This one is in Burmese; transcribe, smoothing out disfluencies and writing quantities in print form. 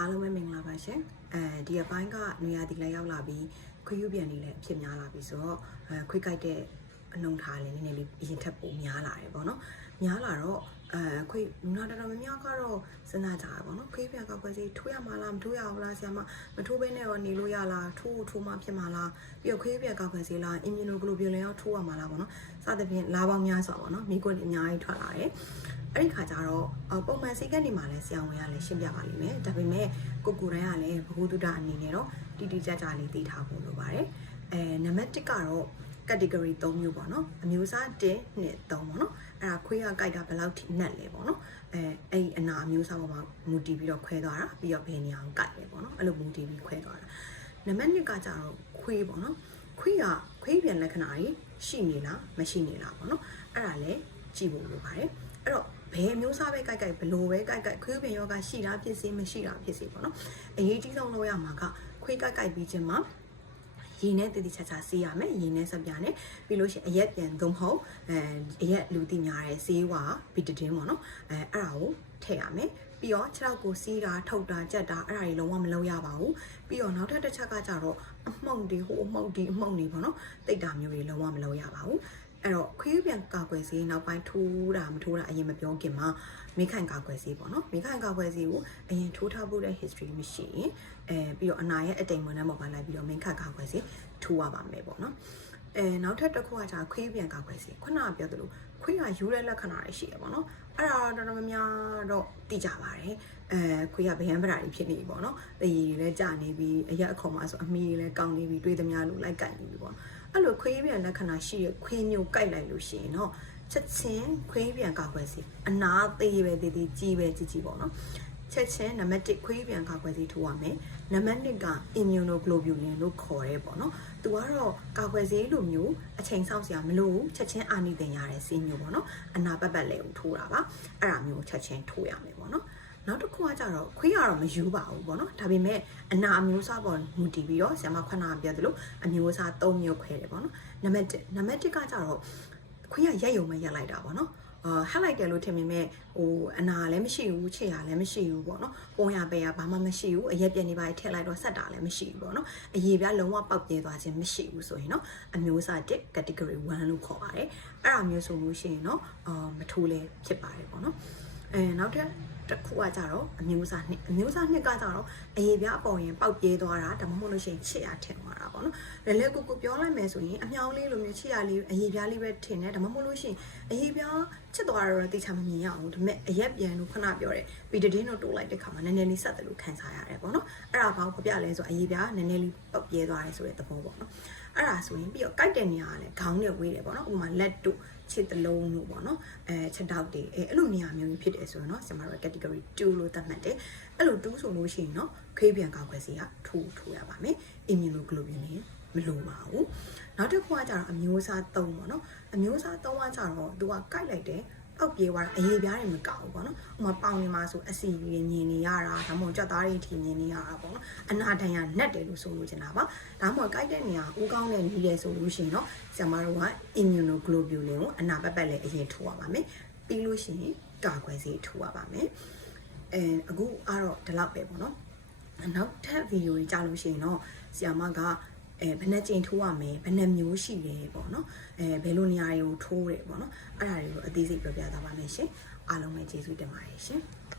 အားလုံးပဲမင်္ဂလာပါရှင်ဒီအပိုင်းကနေရာဒီလည်းရောက်လာပြီးခွေးယူပြန်နေလည်းဖြစ်များလာပြီဆိုတော့ခွေးကြိုက်တဲ့အနှုံထားလည်းနည်းနည်းလေးအရင်ထက်ပိုများလာတယ်ပေါ့နော်များလာတော့ခွေးတော်တော်များများကတော့စဉ်းစားကြတာပေါ့နော်ခွေးပြန်ကောက်ခွဲစီထိုးရမှာလားမထိုးရဘူးလားဆရာမမထိုးဘဲနဲ့ရောနေလို့ရလားထိုးမှဖြစ်မှာလားပြီးတော့ခွေးပြန်ကောက်ခွဲစီလား immunoglobulin ရောထိုးရမှာလားပေါ့နော်စသဖြင့်လာပေါင်းများစွာပေါ့နော်မိကွန်းအများကြီးထွက်လာတယ်အဲ့ဒီခါကျတော့ပုံမှန်စိတ်ကနေမှလည်းဆရာဝန်ကလည်းရှင်းပြပါလိမ့်မယ်ဒါပေမဲ့ကိုတိုင်းကလည်းဘ ഹു တုဒအနေနဲ့တော့တိကျလေးသိထားဖို့လိုပါတယ်နံပါတ်1ကတော့ category 3မျိုးပေါ့နော်အမျိုးအစား1 2 3ပေါ့နော်အဲ့ဒါခွေးကကြိုက်တာဘယ်လောက်ထိနှက်လဲပေါ့နော်အဲ့အနာအမျိုးအစားပေါ်မှာမူတည်ပြီးတော့ခွဲသွားတာပြီးတော့ဘယ်နေရာကိုကြိုက်လဲပေါ့နော်အဲ့လိုမူတည်ပြီးခွဲသွားတာနံပါတ်2ကကျတော့ခွေးပေါ့နော်ခွေးပြန်လက္ခဏာတွေရှိနေလားမရှိနေလားပေါ့နော်အဲ့ဒါလည်းကြည့်ဖို့လိုပါတယ်အဲ့တော့ဘယ်မျိုးစားပဲကြိုက်ဘလို့ပဲကြိုက်ခွေးပင်ယောဂရှိတာဖြစ်စေမရှိတာဖြစ်စေပေါ့နော်အရေးကြီးဆုံးလုပ်ရမှာကခွေးကြိုက်ပြီးချင်းမှာရေနဲ့တည်တည်ချာချာဆေးရမယ်ရေနဲ့စပြားနဲ့ပြီးလို့ရှိရင်အရက်ပြန်သုံးဟုတ်အရက်လူသိများတဲ့ဆေးဝါဘီတတင်းပေါ့နော်အဲ့ဒါကိုထည့်ရမယ်ပြီးတော့ခြေထောက်ကိုစီးတာထုတ်တာကြက်တာအဲ့ဒါတွေလုံးဝမလုပ်ရပါဘူးပြီးတော့နောက်ထပ်တစ်ချက်ကကြတော့အမှုန့်တွေအမှုန့်တွေပေါ့နော်တိတ်တာမျိုးတွေလုံးဝမလုပ်ရပါဘူးအဲ့တော့ခွေးပြန်ကာကွယ်ဆေးနောက်ပိုင်းထိုးတာမထိုးတာအရင်မပြောခင်မှာမိခိုင်ကာကွယ်ဆေးပေါ့နော်မိခိုင်ကာကွယ်ဆေးကိုအရင်ထိုးထားဖို့တဲ့ history မရှိရင်ပြီးတော့အနာရဲ့အတိမ်ဝင်တဲ့ပေါ်မှာလိုက်ပြီးတော့မိခိုင်ကာကွယ်ဆေးထိုးရပါမယ်ပေါ့နော်နောက်ထပ်တစ်ခုကကြာခွေးပြန်ကာကွယ်ဆေးခုနကပြောသလိုခွေးကယူတဲ့လက္ခဏာတွေရှိတယ်ပေါ့နော်အဲ့ဒါတော်တော်များတော့သိကြပါတယ်ခွေးကဗျံပရာတွေဖြစ်နေပြီပေါ့နော်သေရည်လည်းကြာနေပြီအရက်အခေါ်မှာဆိုအမီးလည်းကောင်းနေပြီတွေးသမျှလို့လိုက်ကြိုက်နေပြီပေါ့အဲ့လိုခွေးပြန်လက္ခဏာရှိတဲ့ခွေးမျိုးကြိုက်လိုက်လို့ရှိရင်တော့ချက်ချင်းခွေးပြန်ကာကွယ်စီအနာသေးပဲသေးကြီးပဲကြီးပေါ့နော်ချက်ချင်းနံပါတ်1ခွေးပြန်ကာကွယ်စီထိုးရမယ်နံပါတ်2က immunoglobulin လို့ခေါ်ရဲပေါ့နော်သူကတော့ကာကွယ်ဆေးလိုမျိုးအချိန်စောင့်စရာမလိုဘူးချက်ချင်းအာနိသင်ရတဲ့ဆေးမျိုးပေါ့နော်အနာပတ်လဲကိုထိုးတာပါအဲ့ဒါမျိုးချက်ချင်းထိုးရမယ်ပေါ့နော်နောက်တစ်ခုကကြတော့ခွေးကတော့မယူပါဘူးပေါ့နော်ဒါပေမဲ့အနာအမျိုးအစားပေါ်မူတည်ပြီးတော့ဆရာမခဏပြောသလိုအမျိုးအစား3မျိုးခွဲတယ်ပေါ့နော်နံပါတ်1ကကြတော့ခွေးကရက်ယုံမဲ့ရက်လိုက်တာပေါ့နော်ဟက်လိုက်တယ်လို့ထင်ပေမဲ့အနာလည်းမရှိဘူးခြေရလည်းမရှိဘူးပေါ့နော်ပုံရပဲရဘာမှမရှိဘူးအရက်ပြက်နေပါထည့်လိုက်တော့ဆက်တာလည်းမရှိဘူးပေါ့နော်အရေးပြလုံးဝပေါက်ပြဲသွားခြင်းမရှိဘူးဆိုရင်တော့အမျိုးအစား1 category 1လို့ခေါ်ပါတယ်အဲ့ဒါမျိုးဆိုလို့ရှိရင်တော့မထိုးလဲဖြစ်ပါတယ်ပေါ့နော်နောက်ထပ်တစ်ခုကကြတော့အမျိုးအစား2ကကြတော့အရေးပြအပေါ်ရင်ပေါက်ပြဲသွားတာဒါမှမဟုတ်လို့ရှိရင်ခြေရထင်သွားတာပေါ့နော်လဲကိုပြောလိုက်မယ်ဆိုရင်အမြောင်းလေးလိုမျိုးခြေရလေးအရေးပြလေးပဲထင်တယ်ဒါမှမဟုတ်လို့ရှိရင်အရေးပြချစ်သွားတော့တိချာမမြင်ရအောင်ဒါပေမဲ့အရက်ပြန်လို့ခဏပြောတယ်ဗီတဒင်းတို့တိုးလိုက်တဲ့ခါမှာနည်းနည်းလေးဆက်တယ်လို့ခံစားရတယ်ပေါ့နော်အဲ့ဒါဘာကိုပြလဲဆိုအရေးပြနည်းနည်းလေးပေါက်ပြဲသွားတယ်ဆိုတဲ့သဘောပေါ့နော်အဲ့ဒါဆိုရင်ပြီးတော့ကြိုက်တဲ့နေရာကလည်းခေါင်းနဲ့ဝေးတယ်ပေါ့နော်ဥပမာလက်တို့ခြေတလုံးလို့ပေါ့နော်ချက်တောက်တွေအဲ့လိုနေရာမျိုးဖြစ်တယ်ဆိုတော့เนาะကျွန်တော်တို့ category 2လို့သတ်မှတ်တယ်အဲ့လို2ဆိုလို့ရှိရင်เนาะခွေးပြန်ကောက်ခွဲစီကထိုးရပါမယ် immunoglobulin မလိုပါဘူးနောက်တစ်ခုကကြတော့အမျိုးအစား3ပေါ့နော်အမျိုးအစား3ကကြတော့သူကကြိုက်လိုက်တယ်ပေါက်ပြေးသွားတာအရေးပြားတွေမကောက်ဘူးပေါ့နော်ဥပမာပေါင်နေမှာဆိုအစီတွေမြင်နေရတာဒါမှမဟုတ်ကြက်သားတွေထင်မြင်နေရတာပေါ့နော်အနာဒဏ်ရနက်တယ်လို့ဆိုလို့ချင်တာပါဒါမှမဟုတ်ကြိုက်တဲ့နေရာဦးကောင်းနဲ့နီးတယ်ဆိုလို့ရှိရင်တော့ဆရာမတို့က immunoglobulin ကိုအနာပတ်လဲအရင်ထိုးရပါမယ်ပြီးလို့ရှိရင်ကာကွယ်ဆေးထိုးရပါမယ်အခုကတော့ဒီလောက်ပဲပေါ့နော်နောက်ထပ်ဗီဒီယိုကြီးကြားလို့ရှိရင်တော့ဆရာမကဘယ်နှကြိမ်ထိုးရမယ်ဘယ်နှမျိုးရှိလဲပေါ့နော်ဘယ်လိုနေရာတွေကိုထိုးရဲပေါ့နော်အဲ့ဒါတွေကိုအသေးစိတ်ပြောပြသွားပါမယ်ရှင်အားလုံးပဲကျေးဇူးတင်ပါတယ်ရှင်